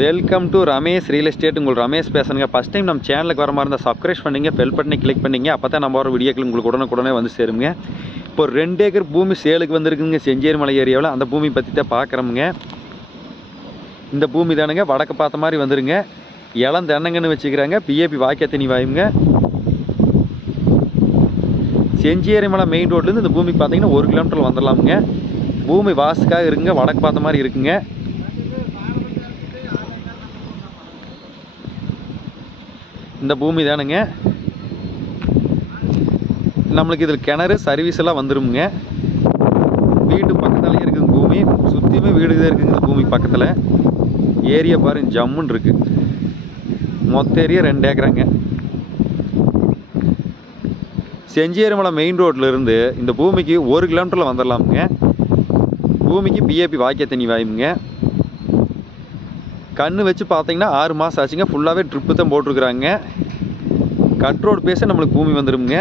Welcome to Ramesh real estate உங்கள் Ramesh பேசுனுங்க first time நம்ம சேனலுக்கு வர மாதிரி இருந்தால் சப்ஸ்கிரைப் பண்ணிங்க பெல் பட்டனை கிளிக் பண்ணிங்க. அப்போ தான் நம்ம வர வீடியோக்கள் உங்களுக்கு உடனுக்குடனே வந்து சேருங்க. இப்போ ரெண்டு ஏக்கர் பூமி சேலுக்கு வந்திருக்குங்க செஞ்சேரி மலை ஏரியாவில். அந்த பூமி பற்றி தான் பார்க்குறோமுங்க இந்த பூமி தானுங்க. வடக்கு பார்த்த மாதிரி வந்துருங்க. இளம் தென்னங்கன்னு வச்சுக்கிறாங்க. பிஏபி வாக்கிய தண்ணி வாயுங்க. செஞ்சேரி மலை மெயின் ரோட்லேருந்து இந்த பூமிக்கு பார்த்தீங்கன்னா ஒரு கிலோமீட்டர் வந்துடலாமுங்க பூமி வாசுக்காக இருக்குங்க. வடக்கு பார்த்த மாதிரி இருக்குங்க. இந்த பூமி தானுங்க. நம்மளுக்கு இதில் கிணறு சர்வீஸ் எல்லாம் வந்துருமுங்க. வீட்டு பக்கத்துலேயே இருக்குங்க பூமி. சுற்றியுமே வீடு தான் இருக்குங்க இந்த பூமி பக்கத்தில். ஏரியா பாருங்க ஜம்முன்னு இருக்கு. மொத்த ஏரியா ரெண்டு ஏக்கராங்க. செஞ்சேரிமலை மெயின் ரோட்லேருந்து இந்த பூமிக்கு ஒரு கிலோமீட்டரில் வந்துடலாமுங்க பூமிக்கு பிஏபி வாக்கிய தண்ணி வாயுங்க. கண்ணு வச்சு பார்த்தீங்கன்னா ஆறு மாதம் ஆச்சுங்க. ஃபுல்லாகவே ட்ரிப்பு தான் போட்டிருக்குறாங்க. கட் ரோடு பேச நம்மளுக்கு பூமி வந்துருமுங்க.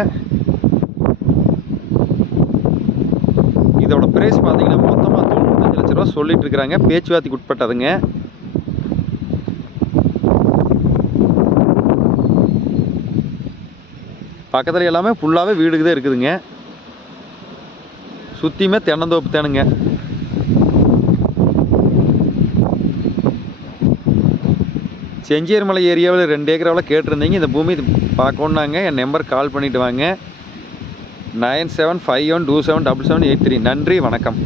இதோட ப்ரைஸ் பார்த்தீங்கன்னா மொத்தமாக தொண்ணூத்தஞ்சு லட்ச ரூபா சொல்லிட்டு இருக்கிறாங்க பேச்சுவார்த்தைக்கு உட்பட்டதுங்க. பக்கத்தில் எல்லாமே ஃபுல்லாகவே வீடுக்கு தான் இருக்குதுங்க. சுற்றியுமே தென்னந்தோப்பு தானுங்க. செஞ்சேரிமலை ஏரியாவில் ரெண்டு ஏக்கராவில் கேட்டிருந்தீங்க. இந்த பூமி பார்க்கணுன்னாங்க. என் நம்பர் கால் பண்ணிவிட்டு வாங்க. Nine seven five one two seven double seven eight three. நன்றி. வணக்கம்.